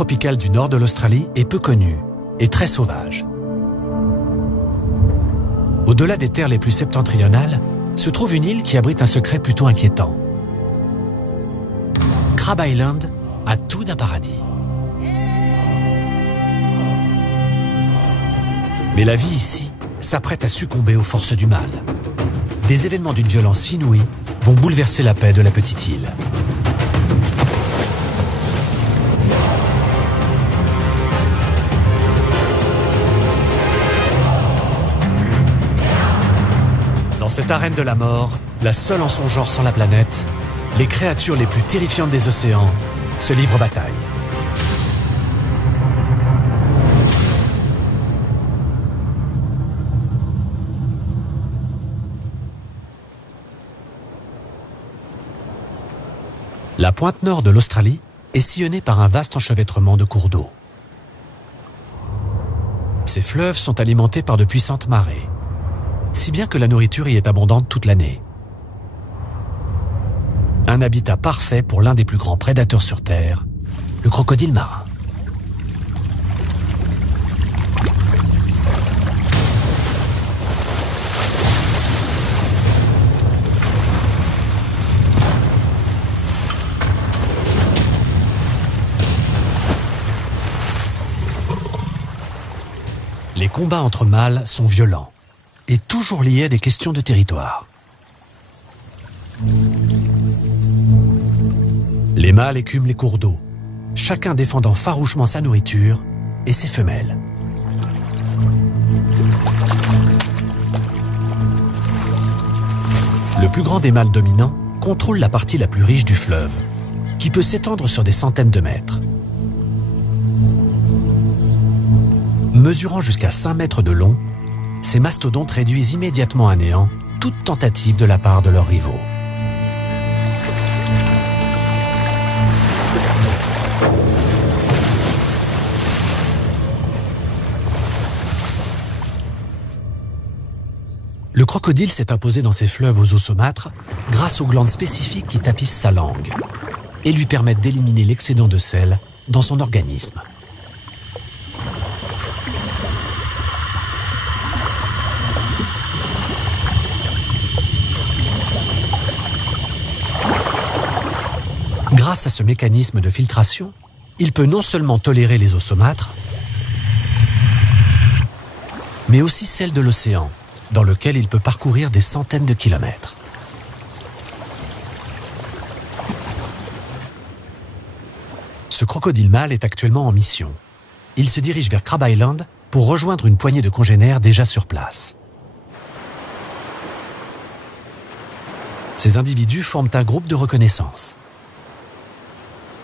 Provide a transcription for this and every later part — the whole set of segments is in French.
tropicale du nord de l'Australie est peu connue et très sauvage. Au-delà des terres les plus septentrionales, se trouve une île qui abrite un secret plutôt inquiétant. Crab Island a tout d'un paradis. Mais la vie ici s'apprête à succomber aux forces du mal. Des événements d'une violence inouïe vont bouleverser la paix de la petite île. Dans cette arène de la mort, la seule en son genre sur la planète, les créatures les plus terrifiantes des océans se livrent bataille. La pointe nord de l'Australie est sillonnée par un vaste enchevêtrement de cours d'eau. Ces fleuves sont alimentés par de puissantes marées, si bien que la nourriture y est abondante toute l'année. Un habitat parfait pour l'un des plus grands prédateurs sur Terre, le crocodile marin. Les combats entre mâles sont violents et toujours liés à des questions de territoire. Les mâles écument les cours d'eau, chacun défendant farouchement sa nourriture et ses femelles. Le plus grand des mâles dominants contrôle la partie la plus riche du fleuve, qui peut s'étendre sur des centaines de mètres. Mesurant jusqu'à 5 mètres de long, ces mastodontes réduisent immédiatement à néant toute tentative de la part de leurs rivaux. Le crocodile s'est imposé dans ces fleuves aux eaux saumâtres grâce aux glandes spécifiques qui tapissent sa langue et lui permettent d'éliminer l'excédent de sel dans son organisme. Grâce à ce mécanisme de filtration, il peut non seulement tolérer les eaux saumâtres, mais aussi celles de l'océan, dans lequel il peut parcourir des centaines de kilomètres. Ce crocodile mâle est actuellement en mission. Il se dirige vers Crab Island pour rejoindre une poignée de congénères déjà sur place. Ces individus forment un groupe de reconnaissance.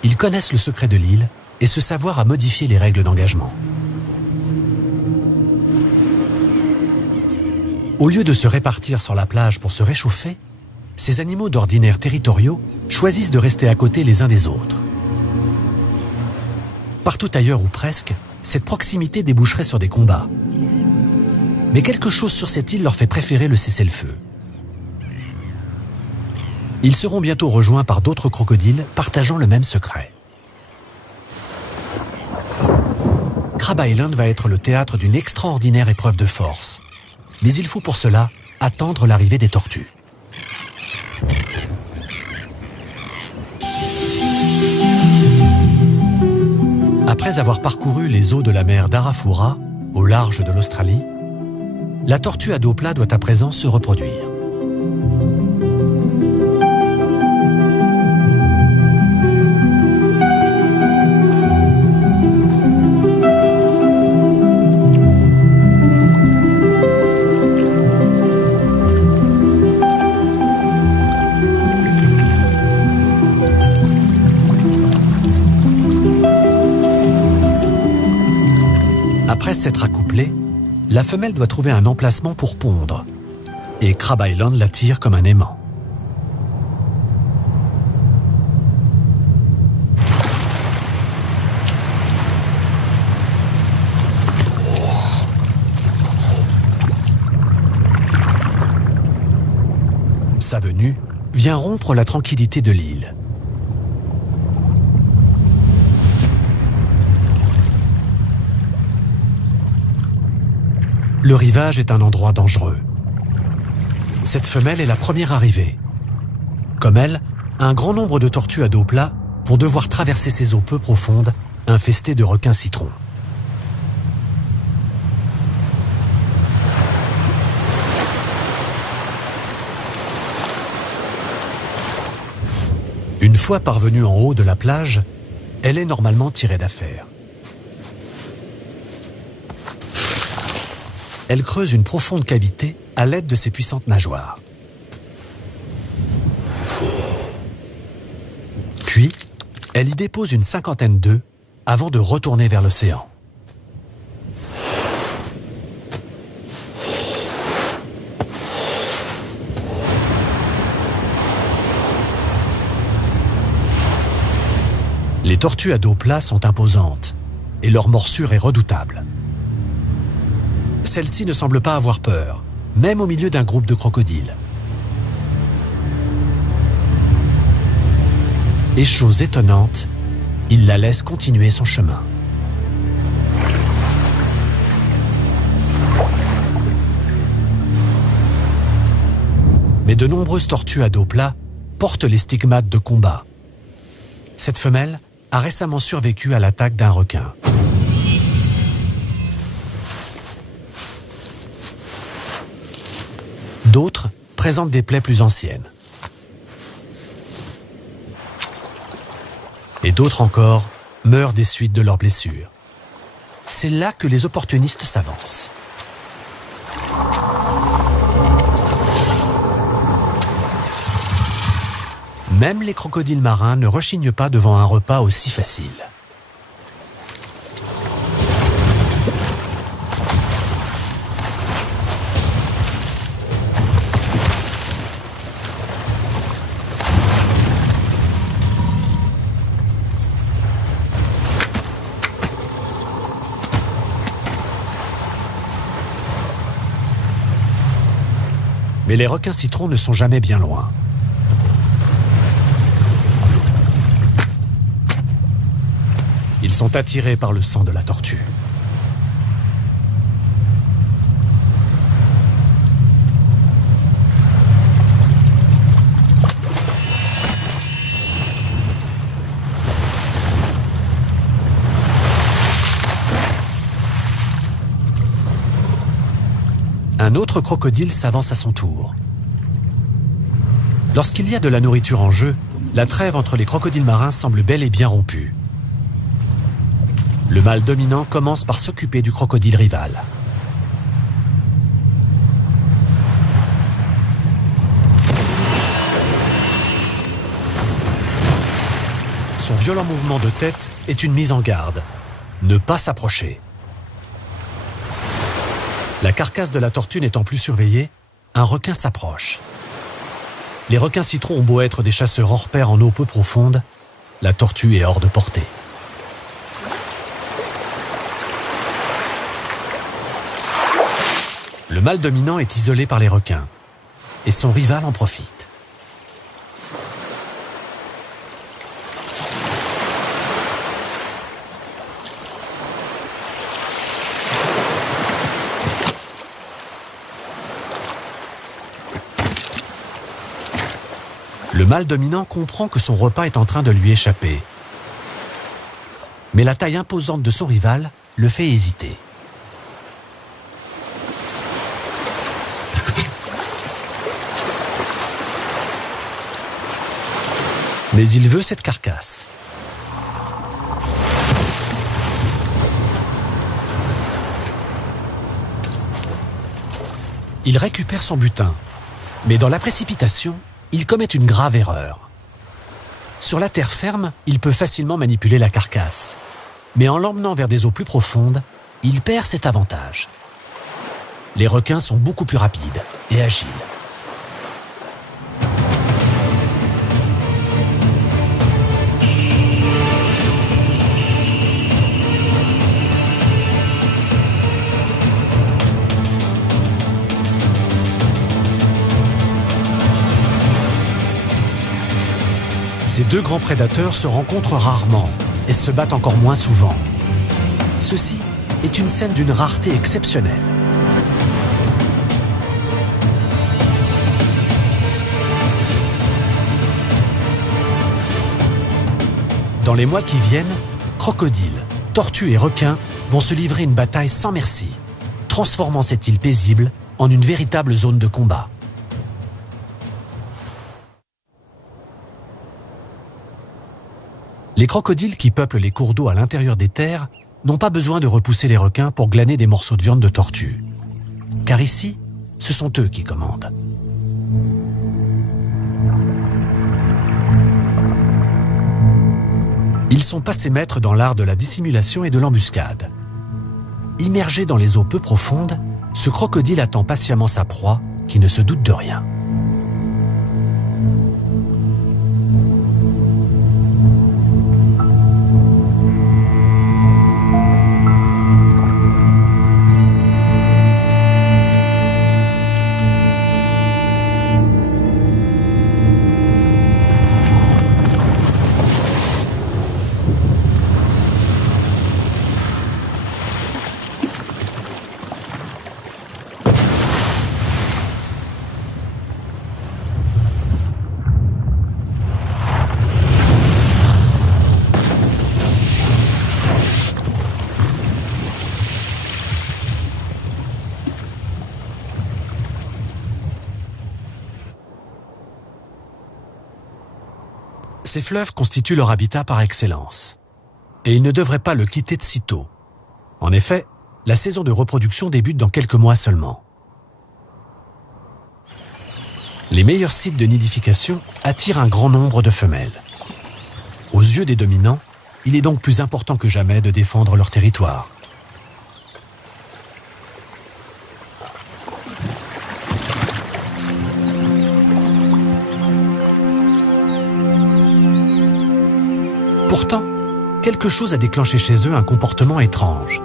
Ils connaissent le secret de l'île et se savoir à modifier les règles d'engagement. Au lieu de se répartir sur la plage pour se réchauffer, ces animaux d'ordinaire territoriaux choisissent de rester à côté les uns des autres. Partout ailleurs ou presque, cette proximité déboucherait sur des combats. Mais quelque chose sur cette île leur fait préférer le cessez-le-feu. Ils seront bientôt rejoints par d'autres crocodiles partageant le même secret. Crab Island va être le théâtre d'une extraordinaire épreuve de force. Mais il faut pour cela attendre l'arrivée des tortues. Après avoir parcouru les eaux de la mer d'Arafura, au large de l'Australie, la tortue à dos plat doit à présent se reproduire. Après s'être accouplée, la femelle doit trouver un emplacement pour pondre. Et Crab Island l'attire comme un aimant. Sa venue vient rompre la tranquillité de l'île. Le rivage est un endroit dangereux. Cette femelle est la première arrivée. Comme elle, un grand nombre de tortues à dos plat vont devoir traverser ces eaux peu profondes, infestées de requins citrons. Une fois parvenue en haut de la plage, elle est normalement tirée d'affaire. Elle creuse une profonde cavité à l'aide de ses puissantes nageoires. Puis, elle y dépose une cinquantaine d'œufs avant de retourner vers l'océan. Les tortues à dos plat sont imposantes et leur morsure est redoutable. Celle-ci ne semble pas avoir peur, même au milieu d'un groupe de crocodiles. Et chose étonnante, il la laisse continuer son chemin. Mais de nombreuses tortues à dos plat portent les stigmates de combat. Cette femelle a récemment survécu à l'attaque d'un requin. D'autres présentent des plaies plus anciennes. Et d'autres encore meurent des suites de leurs blessures. C'est là que les opportunistes s'avancent. Même les crocodiles marins ne rechignent pas devant un repas aussi facile. Mais les requins citrons ne sont jamais bien loin. Ils sont attirés par le sang de la tortue. Un autre crocodile s'avance à son tour. Lorsqu'il y a de la nourriture en jeu, la trêve entre les crocodiles marins semble bel et bien rompue. Le mâle dominant commence par s'occuper du crocodile rival. Son violent mouvement de tête est une mise en garde. Ne pas s'approcher. La carcasse de la tortue n'étant plus surveillée, un requin s'approche. Les requins citrons ont beau être des chasseurs hors pair en eau peu profonde, la tortue est hors de portée. Le mâle dominant est isolé par les requins, et son rival en profite. Le mâle dominant comprend que son repas est en train de lui échapper. Mais la taille imposante de son rival le fait hésiter. Mais il veut cette carcasse. Il récupère son butin, mais dans la précipitation, il commet une grave erreur. Sur la terre ferme, il peut facilement manipuler la carcasse, mais en l'emmenant vers des eaux plus profondes, il perd cet avantage. Les requins sont beaucoup plus rapides et agiles. Ces deux grands prédateurs se rencontrent rarement et se battent encore moins souvent. Ceci est une scène d'une rareté exceptionnelle. Dans les mois qui viennent, crocodiles, tortues et requins vont se livrer une bataille sans merci, transformant cette île paisible en une véritable zone de combat. Les crocodiles qui peuplent les cours d'eau à l'intérieur des terres n'ont pas besoin de repousser les requins pour glaner des morceaux de viande de tortue. Car ici, ce sont eux qui commandent. Ils sont passés maîtres dans l'art de la dissimulation et de l'embuscade. Immergé dans les eaux peu profondes, ce crocodile attend patiemment sa proie qui ne se doute de rien. Ces fleuves constituent leur habitat par excellence. Et ils ne devraient pas le quitter de sitôt. En effet, la saison de reproduction débute dans quelques mois seulement. Les meilleurs sites de nidification attirent un grand nombre de femelles. Aux yeux des dominants, il est donc plus important que jamais de défendre leur territoire. Pourtant, quelque chose a déclenché chez eux un comportement étrange.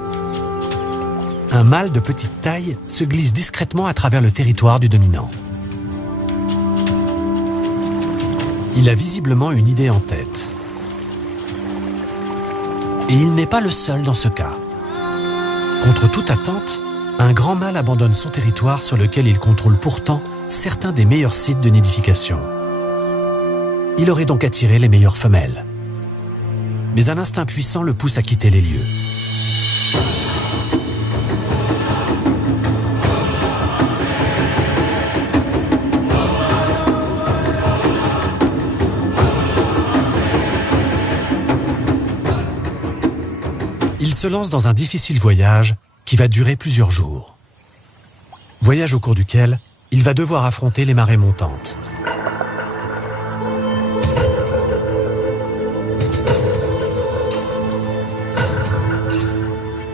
Un mâle de petite taille se glisse discrètement à travers le territoire du dominant. Il a visiblement une idée en tête. Et il n'est pas le seul dans ce cas. Contre toute attente, un grand mâle abandonne son territoire sur lequel il contrôle pourtant certains des meilleurs sites de nidification. Il aurait donc attiré les meilleures femelles. Mais un instinct puissant le pousse à quitter les lieux. Il se lance dans un difficile voyage qui va durer plusieurs jours. Voyage au cours duquel il va devoir affronter les marées montantes.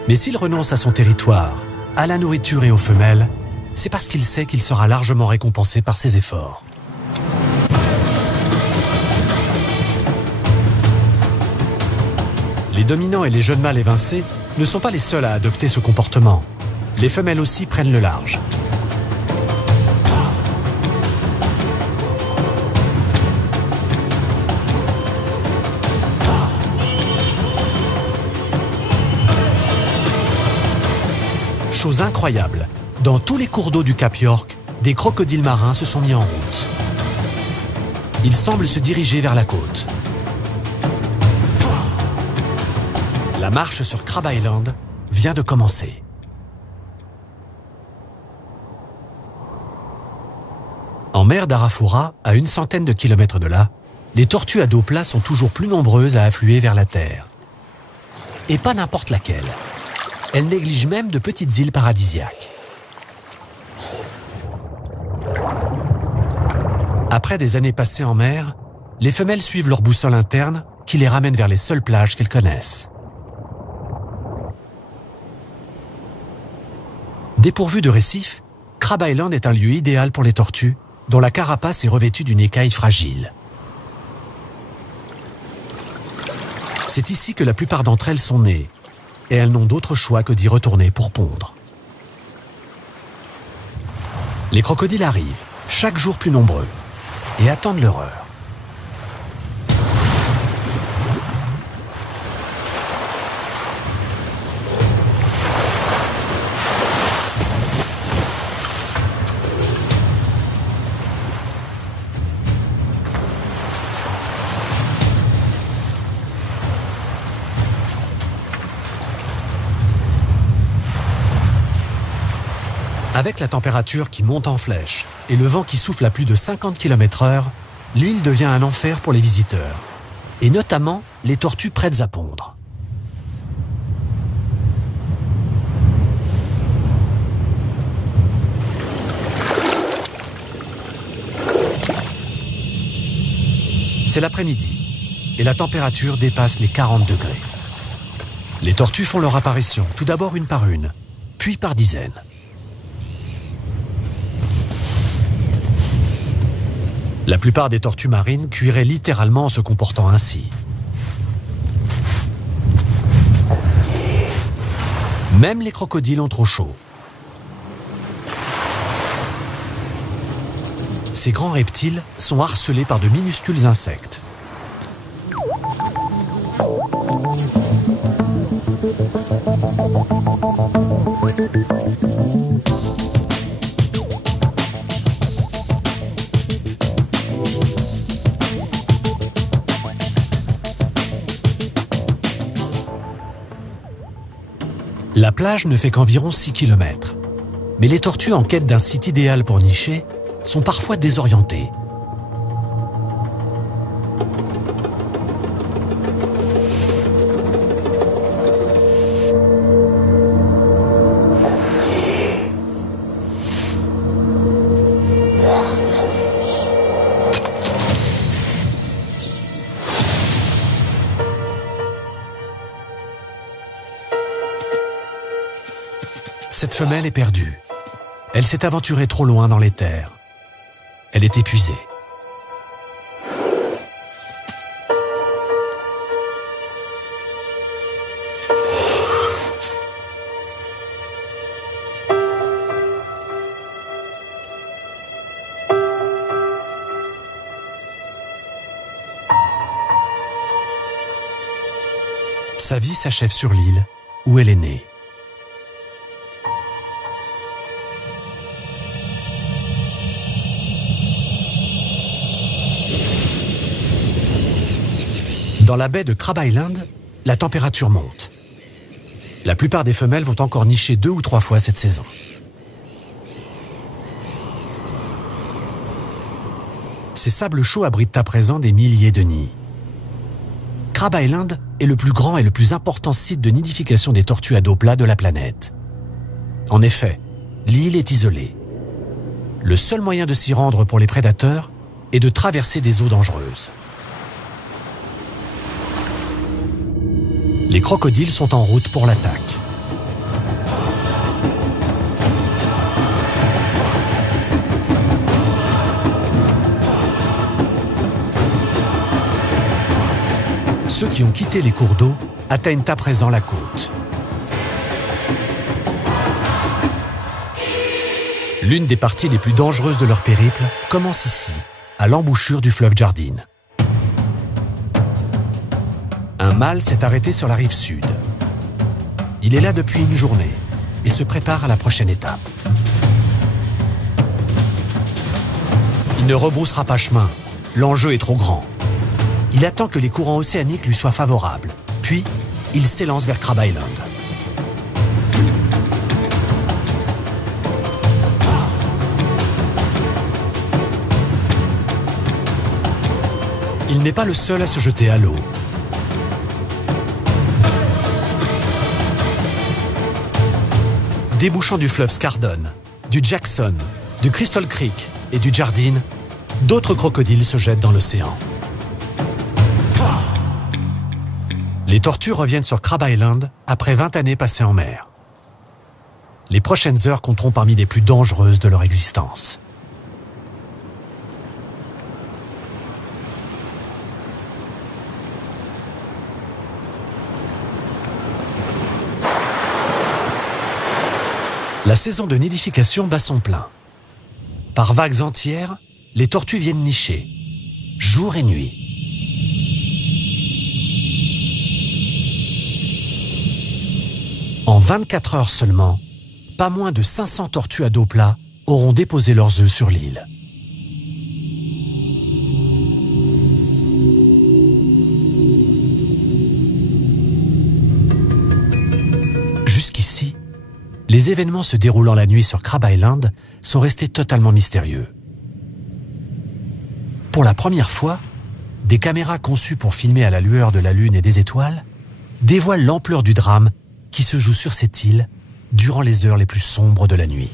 Mais s'il renonce à son territoire, à la nourriture et aux femelles, c'est parce qu'il sait qu'il sera largement récompensé par ses efforts. Les dominants et les jeunes mâles évincés ne sont pas les seuls à adopter ce comportement. Les femelles aussi prennent le large. Chose incroyable, dans tous les cours d'eau du Cap York, des crocodiles marins se sont mis en route. Ils semblent se diriger vers la côte. La marche sur Crab Island vient de commencer. En mer d'Arafura, à une centaine de kilomètres de là, les tortues à dos plat sont toujours plus nombreuses à affluer vers la terre. Et pas n'importe laquelle. Elles négligent même de petites îles paradisiaques. Après des années passées en mer, les femelles suivent leur boussole interne qui les ramène vers les seules plages qu'elles connaissent. Dépourvu de récifs, Crab Island est un lieu idéal pour les tortues, dont la carapace est revêtue d'une écaille fragile. C'est ici que la plupart d'entre elles sont nées, et elles n'ont d'autre choix que d'y retourner pour pondre. Les crocodiles arrivent, chaque jour plus nombreux, et attendent leur heure. Avec la température qui monte en flèche et le vent qui souffle à plus de 50 km/h, l'île devient un enfer pour les visiteurs, et notamment les tortues prêtes à pondre. C'est l'après-midi, et la température dépasse les 40 degrés. Les tortues font leur apparition, tout d'abord une par une, puis par dizaines. La plupart des tortues marines cuiraient littéralement en se comportant ainsi. Même les crocodiles ont trop chaud. Ces grands reptiles sont harcelés par de minuscules insectes. La plage ne fait qu'environ 6 km. Mais les tortues en quête d'un site idéal pour nicher sont parfois désorientées. Cette femelle est perdue. Elle s'est aventurée trop loin dans les terres. Elle est épuisée. Sa vie s'achève sur l'île où elle est née. Dans la baie de Crab Island, la température monte. La plupart des femelles vont encore nicher 2 ou 3 fois cette saison. Ces sables chauds abritent à présent des milliers de nids. Crab Island est le plus grand et le plus important site de nidification des tortues à dos plat de la planète. En effet, l'île est isolée. Le seul moyen de s'y rendre pour les prédateurs est de traverser des eaux dangereuses. Les crocodiles sont en route pour l'attaque. Ceux qui ont quitté les cours d'eau atteignent à présent la côte. L'une des parties les plus dangereuses de leur périple commence ici, à l'embouchure du fleuve Jardine. Un mâle s'est arrêté sur la rive sud. Il est là depuis une journée et se prépare à la prochaine étape. Il ne rebroussera pas chemin, l'enjeu est trop grand. Il attend que les courants océaniques lui soient favorables, puis il s'élance vers Crab Island. Il n'est pas le seul à se jeter à l'eau. Débouchant du fleuve Scardon, du Jackson, du Crystal Creek et du Jardine, d'autres crocodiles se jettent dans l'océan. Les tortues reviennent sur Crab Island après 20 années passées en mer. Les prochaines heures compteront parmi les plus dangereuses de leur existence. La saison de nidification bat son plein. Par vagues entières, les tortues viennent nicher, jour et nuit. En 24 heures seulement, pas moins de 500 tortues à dos plat auront déposé leurs œufs sur l'île. Jusqu'ici, Les événements se déroulant la nuit sur Crab Island sont restés totalement mystérieux. Pour la première fois, des caméras conçues pour filmer à la lueur de la lune et des étoiles dévoilent l'ampleur du drame qui se joue sur cette île durant les heures les plus sombres de la nuit.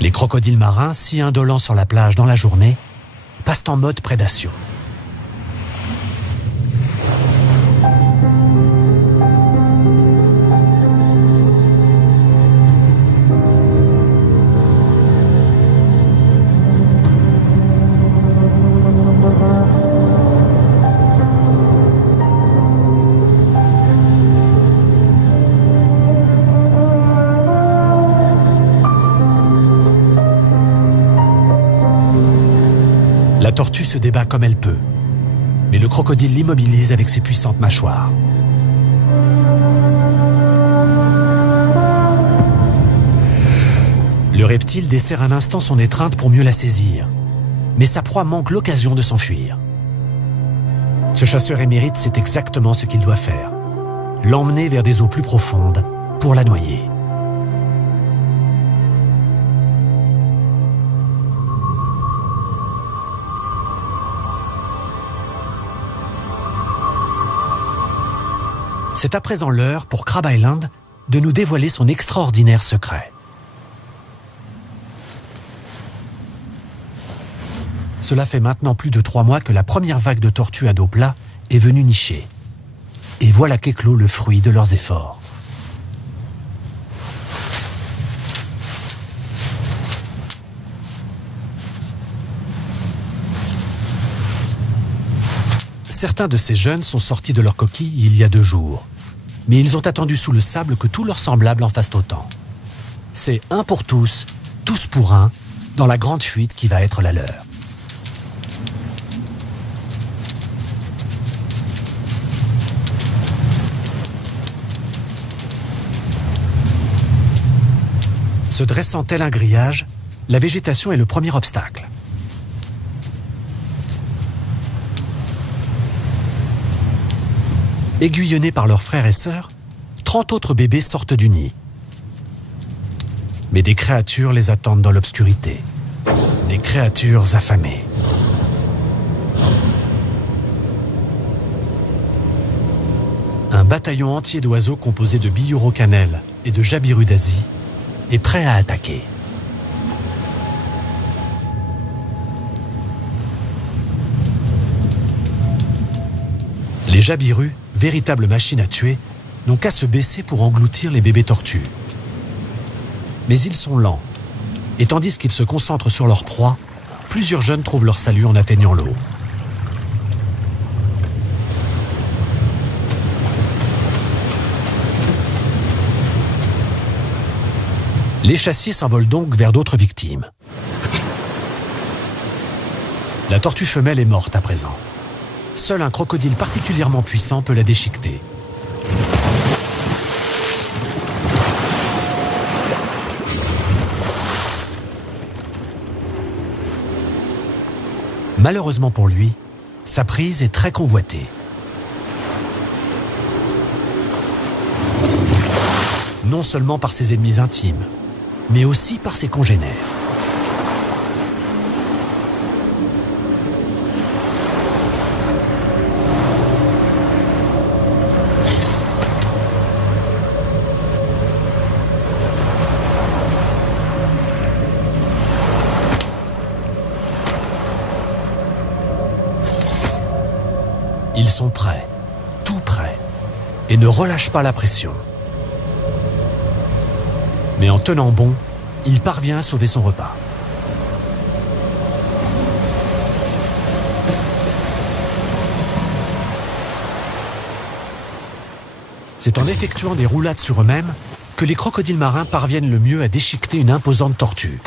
Les crocodiles marins, si indolents sur la plage dans la journée, passent en mode prédation. La tortue se débat comme elle peut, mais le crocodile l'immobilise avec ses puissantes mâchoires. Le reptile desserre un instant son étreinte pour mieux la saisir, mais sa proie manque l'occasion de s'enfuir. Ce chasseur émérite sait exactement ce qu'il doit faire, l'emmener vers des eaux plus profondes pour la noyer. C'est à présent l'heure pour Crab Island de nous dévoiler son extraordinaire secret. Cela fait maintenant plus de 3 mois que la première vague de tortues à dos plat est venue nicher. Et voilà qu'éclot le fruit de leurs efforts. Certains de ces jeunes sont sortis de leur coquille il y a 2 jours. Mais ils ont attendu sous le sable que tous leurs semblables en fassent autant. C'est un pour tous pour un, dans la grande fuite qui va être la leur. Se dressant tel un grillage, la végétation est le premier obstacle. Aiguillonnés par leurs frères et sœurs, 30 autres bébés sortent du nid. Mais des créatures les attendent dans l'obscurité. Des créatures affamées. Un bataillon entier d'oiseaux composé de biuro-cannelle et de jabirus d'Asie est prêt à attaquer. Les jabirus, véritables machines à tuer, n'ont qu'à se baisser pour engloutir les bébés tortues. Mais ils sont lents, et tandis qu'ils se concentrent sur leur proie, plusieurs jeunes trouvent leur salut en atteignant l'eau. Les chassiers s'envolent donc vers d'autres victimes. La tortue femelle est morte à présent. Seul un crocodile particulièrement puissant peut la déchiqueter. Malheureusement pour lui, sa prise est très convoitée. Non seulement par ses ennemis intimes, mais aussi par ses congénères. Ils sont prêts, tout prêts, et ne relâchent pas la pression. Mais en tenant bon, il parvient à sauver son repas. C'est en effectuant des roulades sur eux-mêmes que les crocodiles marins parviennent le mieux à déchiqueter une imposante tortue.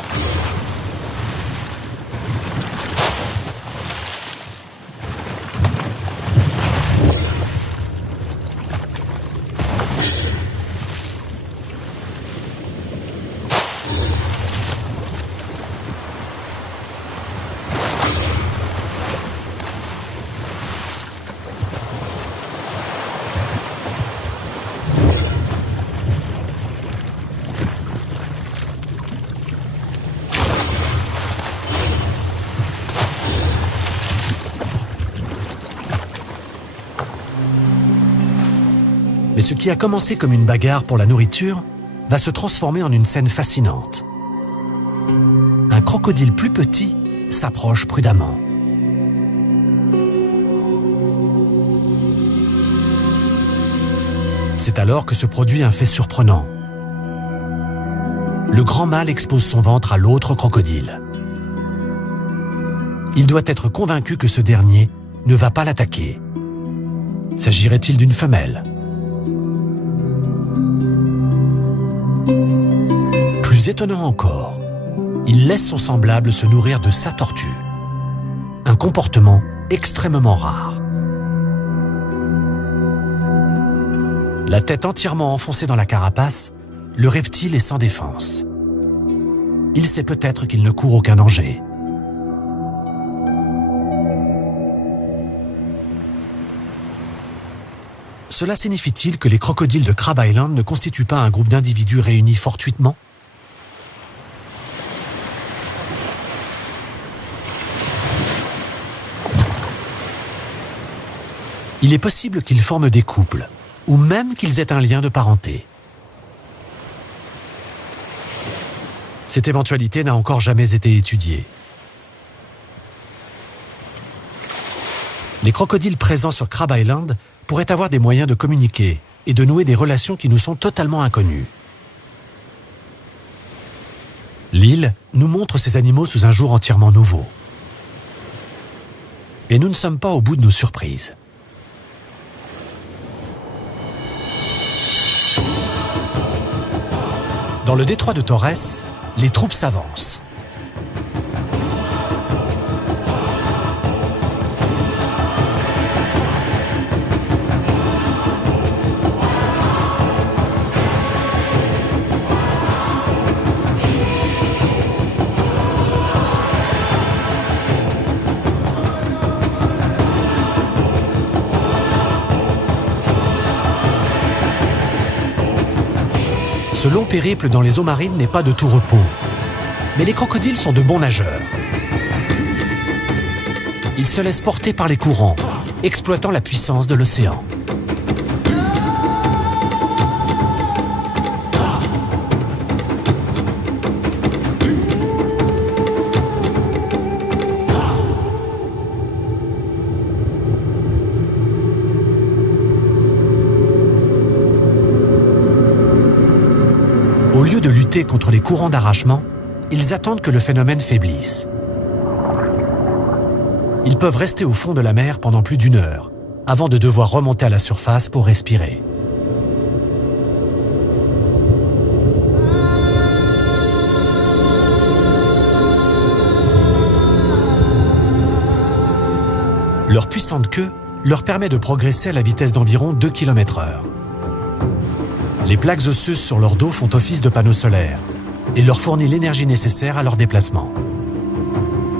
Mais ce qui a commencé comme une bagarre pour la nourriture va se transformer en une scène fascinante. Un crocodile plus petit s'approche prudemment. C'est alors que se produit un fait surprenant. Le grand mâle expose son ventre à l'autre crocodile. Il doit être convaincu que ce dernier ne va pas l'attaquer. S'agirait-il d'une femelle? Plus étonnant encore, il laisse son semblable se nourrir de sa tortue. Un comportement extrêmement rare. La tête entièrement enfoncée dans la carapace, le reptile est sans défense. Il sait peut-être qu'il ne court aucun danger. Cela signifie-t-il que les crocodiles de Crab Island ne constituent pas un groupe d'individus réunis fortuitement? Il est possible qu'ils forment des couples, ou même qu'ils aient un lien de parenté. Cette éventualité n'a encore jamais été étudiée. Les crocodiles présents sur Crab Island pourraient avoir des moyens de communiquer et de nouer des relations qui nous sont totalement inconnues. L'île nous montre ces animaux sous un jour entièrement nouveau. Et nous ne sommes pas au bout de nos surprises. Dans le détroit de Torres, les troupes s'avancent. Ce long périple dans les eaux marines n'est pas de tout repos. Mais les crocodiles sont de bons nageurs. Ils se laissent porter par les courants, exploitant la puissance de l'océan. Au lieu de lutter contre les courants d'arrachement, ils attendent que le phénomène faiblisse. Ils peuvent rester au fond de la mer pendant plus d'1 heure, avant de devoir remonter à la surface pour respirer. Leur puissante queue leur permet de progresser à la vitesse d'environ 2 km/h. Les plaques osseuses sur leur dos font office de panneaux solaires et leur fournit l'énergie nécessaire à leur déplacement.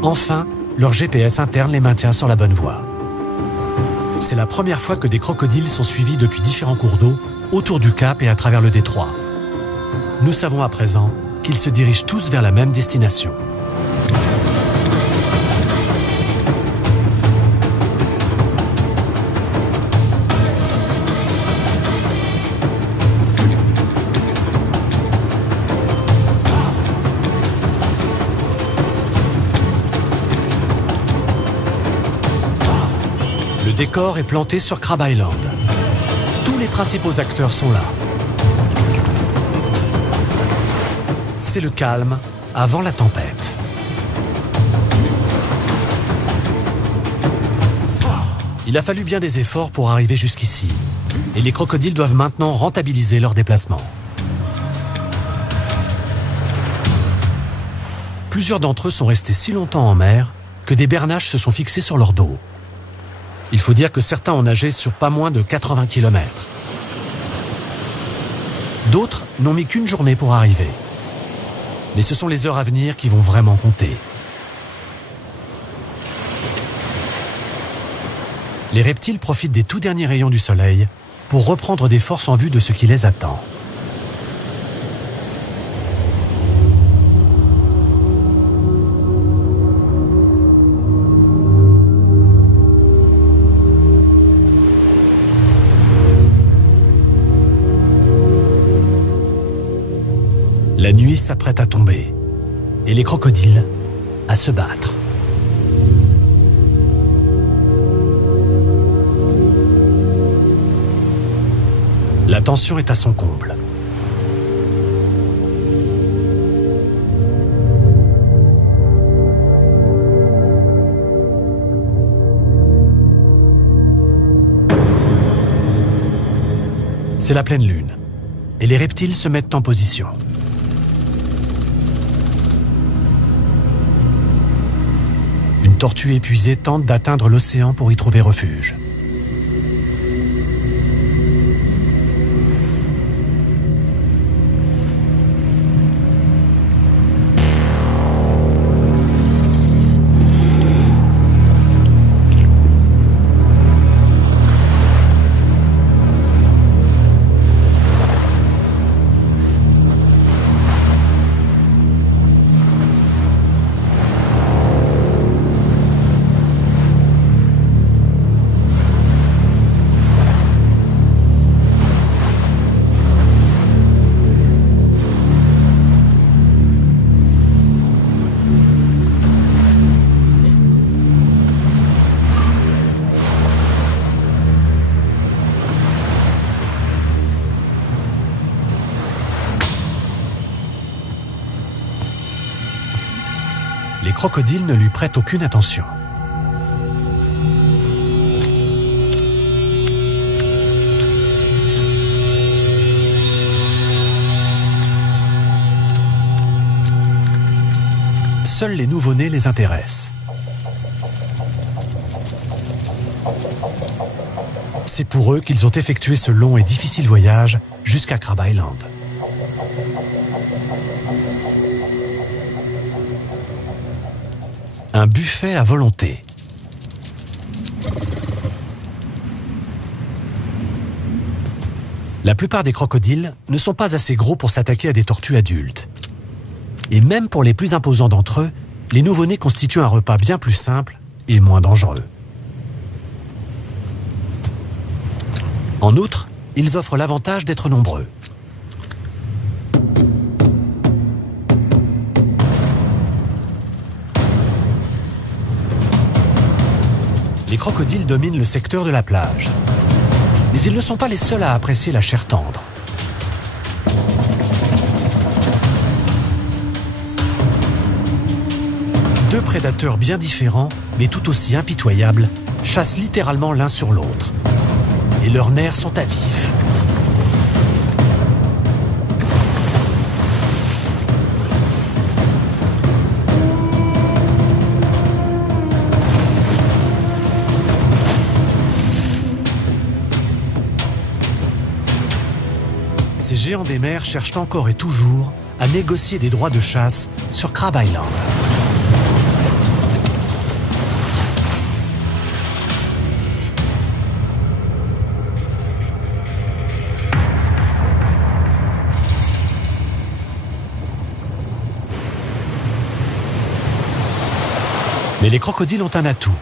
Enfin, leur GPS interne les maintient sur la bonne voie. C'est la première fois que des crocodiles sont suivis depuis différents cours d'eau autour du cap et à travers le détroit. Nous savons à présent qu'ils se dirigent tous vers la même destination. Le décor est planté sur Crab Island. Tous les principaux acteurs sont là. C'est le calme avant la tempête. Il a fallu bien des efforts pour arriver jusqu'ici. Et les crocodiles doivent maintenant rentabiliser leur déplacement. Plusieurs d'entre eux sont restés si longtemps en mer que des bernaches se sont fixés sur leur dos. Il faut dire que certains ont nagé sur pas moins de 80 km. D'autres n'ont mis qu'une journée pour arriver. Mais ce sont les heures à venir qui vont vraiment compter. Les reptiles profitent des tout derniers rayons du soleil pour reprendre des forces en vue de ce qui les attend. nuit s'apprête à tomber et les crocodiles à se battre. La tension est à son comble. C'est la pleine lune, et les reptiles se mettent en position. Une tortue épuisée tente d'atteindre l'océan pour y trouver refuge. Les crocodiles ne lui prêtent aucune attention. Seuls les nouveau-nés les intéressent. C'est pour eux qu'ils ont effectué ce long et difficile voyage jusqu'à Crab Island. Un buffet à volonté. La plupart des crocodiles ne sont pas assez gros pour s'attaquer à des tortues adultes. Et même pour les plus imposants d'entre eux, les nouveau-nés constituent un repas bien plus simple et moins dangereux. En outre, ils offrent l'avantage d'être nombreux. Les crocodiles dominent le secteur de la plage. Mais ils ne sont pas les seuls à apprécier la chair tendre. Deux prédateurs bien différents, mais tout aussi impitoyables, chassent littéralement l'un sur l'autre. Et leurs nerfs sont à vif. Ces géants des mers cherchent encore et toujours à négocier des droits de chasse sur Crab Island. Mais les crocodiles ont un atout.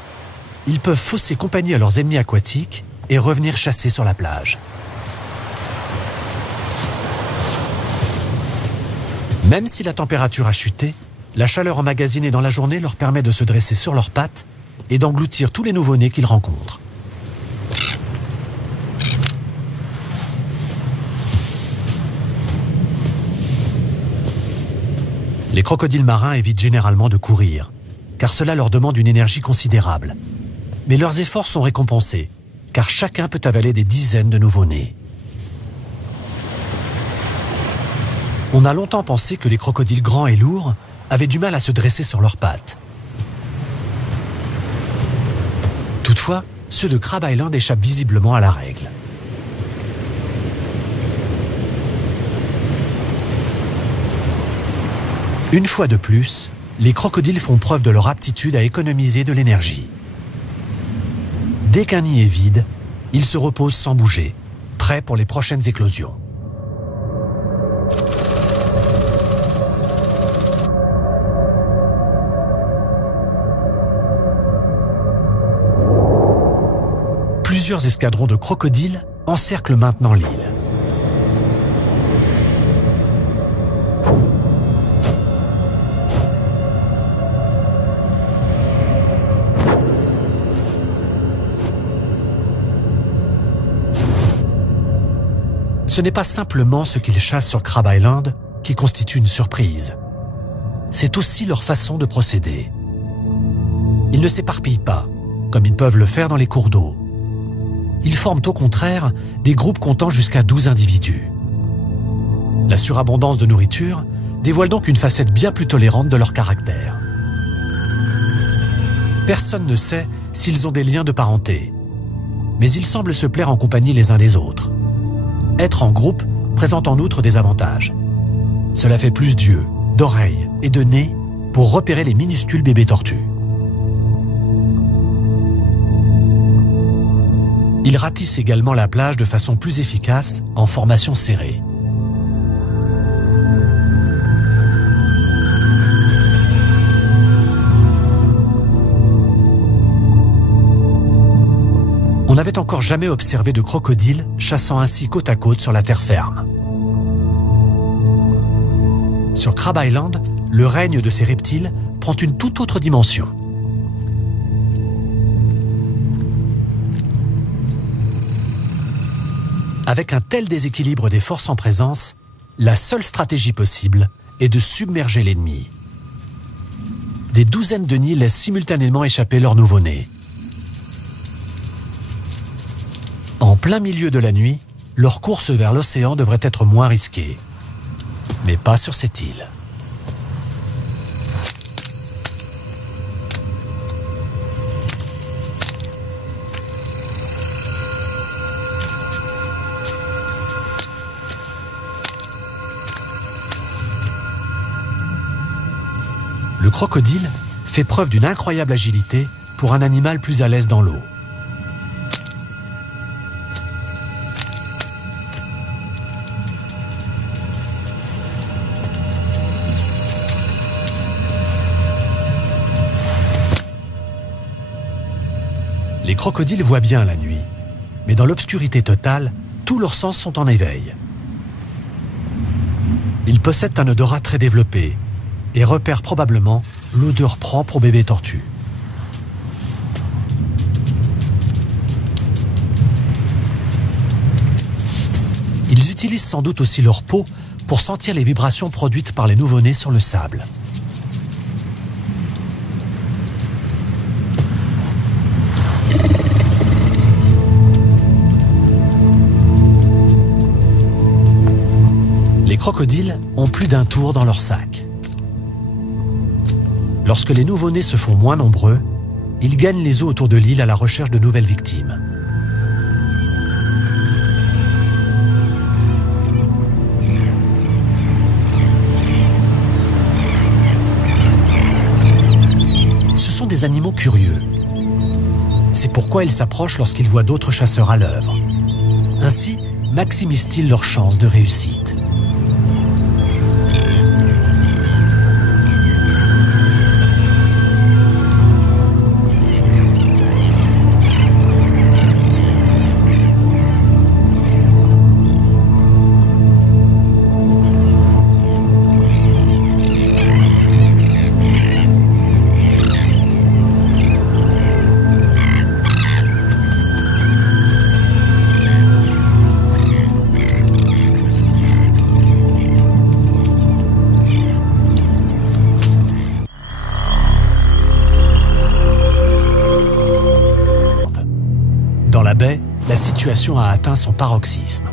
Ils peuvent fausser compagnie à leurs ennemis aquatiques et revenir chasser sur la plage. Même si la température a chuté, la chaleur emmagasinée dans la journée leur permet de se dresser sur leurs pattes et d'engloutir tous les nouveau-nés qu'ils rencontrent. Les crocodiles marins évitent généralement de courir, car cela leur demande une énergie considérable. Mais leurs efforts sont récompensés, car chacun peut avaler des dizaines de nouveau-nés. On a longtemps pensé que les crocodiles grands et lourds avaient du mal à se dresser sur leurs pattes. Toutefois, ceux de Crab Island échappent visiblement à la règle. Une fois de plus, les crocodiles font preuve de leur aptitude à économiser de l'énergie. Dès qu'un nid est vide, ils se reposent sans bouger, prêts pour les prochaines éclosions. Plusieurs escadrons de crocodiles encerclent maintenant l'île. ce n'est pas simplement ce qu'ils chassent sur Crab Island qui constitue une surprise. C'est aussi leur façon de procéder. Ils ne s'éparpillent pas, comme ils peuvent le faire dans les cours d'eau. Ils forment au contraire des groupes comptant jusqu'à 12 individus. La surabondance de nourriture dévoile donc une facette bien plus tolérante de leur caractère. Personne ne sait s'ils ont des liens de parenté, mais ils semblent se plaire en compagnie les uns des autres. Être en groupe présente en outre des avantages. Cela fait plus d'yeux, d'oreilles et de nez pour repérer les minuscules bébés tortues. Ils ratissent également la plage de façon plus efficace en formation serrée. On n'avait encore jamais observé de crocodile chassant ainsi côte à côte sur la terre ferme. Sur Crab Island, le règne de ces reptiles prend une toute autre dimension. Avec un tel déséquilibre des forces en présence, la seule stratégie possible est de submerger l'ennemi. Des douzaines de nids laissent simultanément échapper leurs nouveau-nés. En plein milieu de la nuit, leur course vers l'océan devrait être moins risquée. Mais pas sur cette île. Le crocodile fait preuve d'une incroyable agilité pour un animal plus à l'aise dans l'eau. Les crocodiles voient bien la nuit, mais dans l'obscurité totale, tous leurs sens sont en éveil. Ils possèdent un odorat très développé et repèrent probablement l'odeur propre aux bébés tortues. Ils utilisent sans doute aussi leur peau pour sentir les vibrations produites par les nouveau-nés sur le sable. Les crocodiles ont plus d'un tour dans leur sac. Lorsque les nouveau-nés se font moins nombreux, ils gagnent les eaux autour de l'île à la recherche de nouvelles victimes. Ce sont des animaux curieux. C'est pourquoi ils s'approchent lorsqu'ils voient d'autres chasseurs à l'œuvre. Ainsi, maximisent-ils leurs chances de réussite. Dans la baie, la situation a atteint son paroxysme.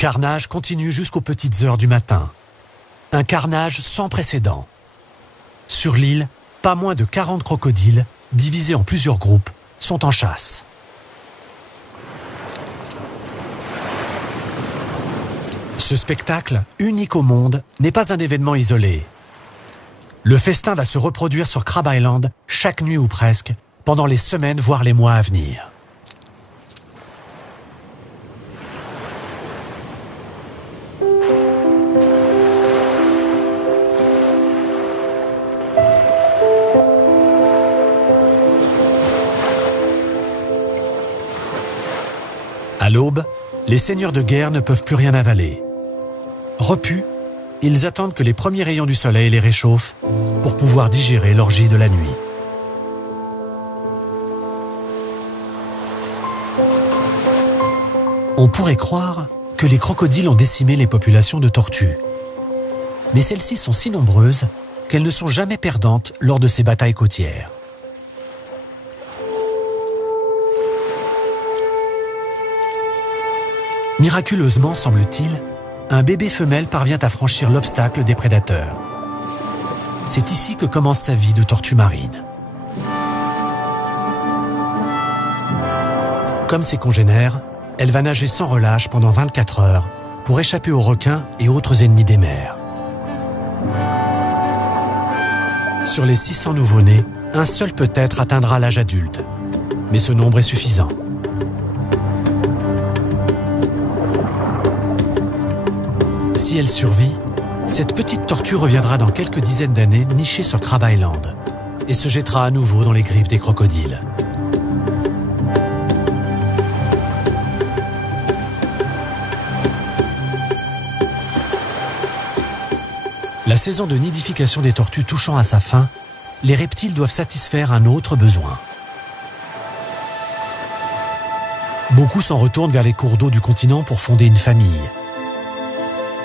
carnage continue jusqu'aux petites heures du matin. Un carnage sans précédent. Sur l'île, pas moins de 40 crocodiles, divisés en plusieurs groupes, sont en chasse. Ce spectacle, unique au monde, n'est pas un événement isolé. Le festin va se reproduire sur Crab Island chaque nuit ou presque, pendant les semaines voire les mois à venir. À l'aube, les seigneurs de guerre ne peuvent plus rien avaler. Repus, ils attendent que les premiers rayons du soleil les réchauffent pour pouvoir digérer l'orgie de la nuit. On pourrait croire que les crocodiles ont décimé les populations de tortues. Mais celles-ci sont si nombreuses qu'elles ne sont jamais perdantes lors de ces batailles côtières. Miraculeusement, semble-t-il, un bébé femelle parvient à franchir l'obstacle des prédateurs. C'est ici que commence sa vie de tortue marine. Comme ses congénères, elle va nager sans relâche pendant 24 heures pour échapper aux requins et autres ennemis des mers. Sur les 600 nouveau-nés, un seul peut-être atteindra l'âge adulte, mais ce nombre est suffisant. Si elle survit, cette petite tortue reviendra dans quelques dizaines d'années nicher sur Crab Island et se jettera à nouveau dans les griffes des crocodiles. La saison de nidification des tortues touchant à sa fin, les reptiles doivent satisfaire un autre besoin. Beaucoup s'en retournent vers les cours d'eau du continent pour fonder une famille.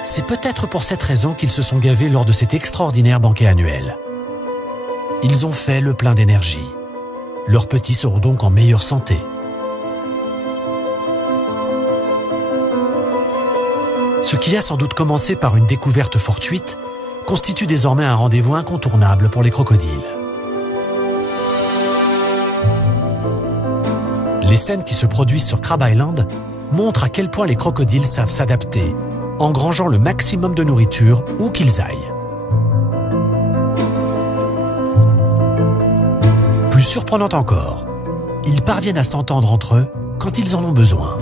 C'est peut-être pour cette raison qu'ils se sont gavés lors de cet extraordinaire banquet annuel. Ils ont fait le plein d'énergie. Leurs petits seront donc en meilleure santé. Ce qui a sans doute commencé par une découverte fortuite constitue désormais un rendez-vous incontournable pour les crocodiles. Les scènes qui se produisent sur Crab Island montrent à quel point les crocodiles savent s'adapter, engrangeant le maximum de nourriture où qu'ils aillent. Plus surprenant encore, ils parviennent à s'entendre entre eux quand ils en ont besoin.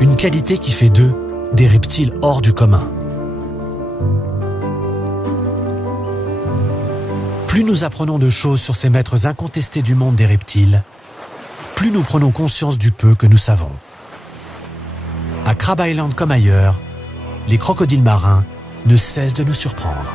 Une qualité qui fait d'eux des reptiles hors du commun. Plus nous apprenons de choses sur ces maîtres incontestés du monde des reptiles, plus nous prenons conscience du peu que nous savons. À Crab Island comme ailleurs, les crocodiles marins ne cessent de nous surprendre.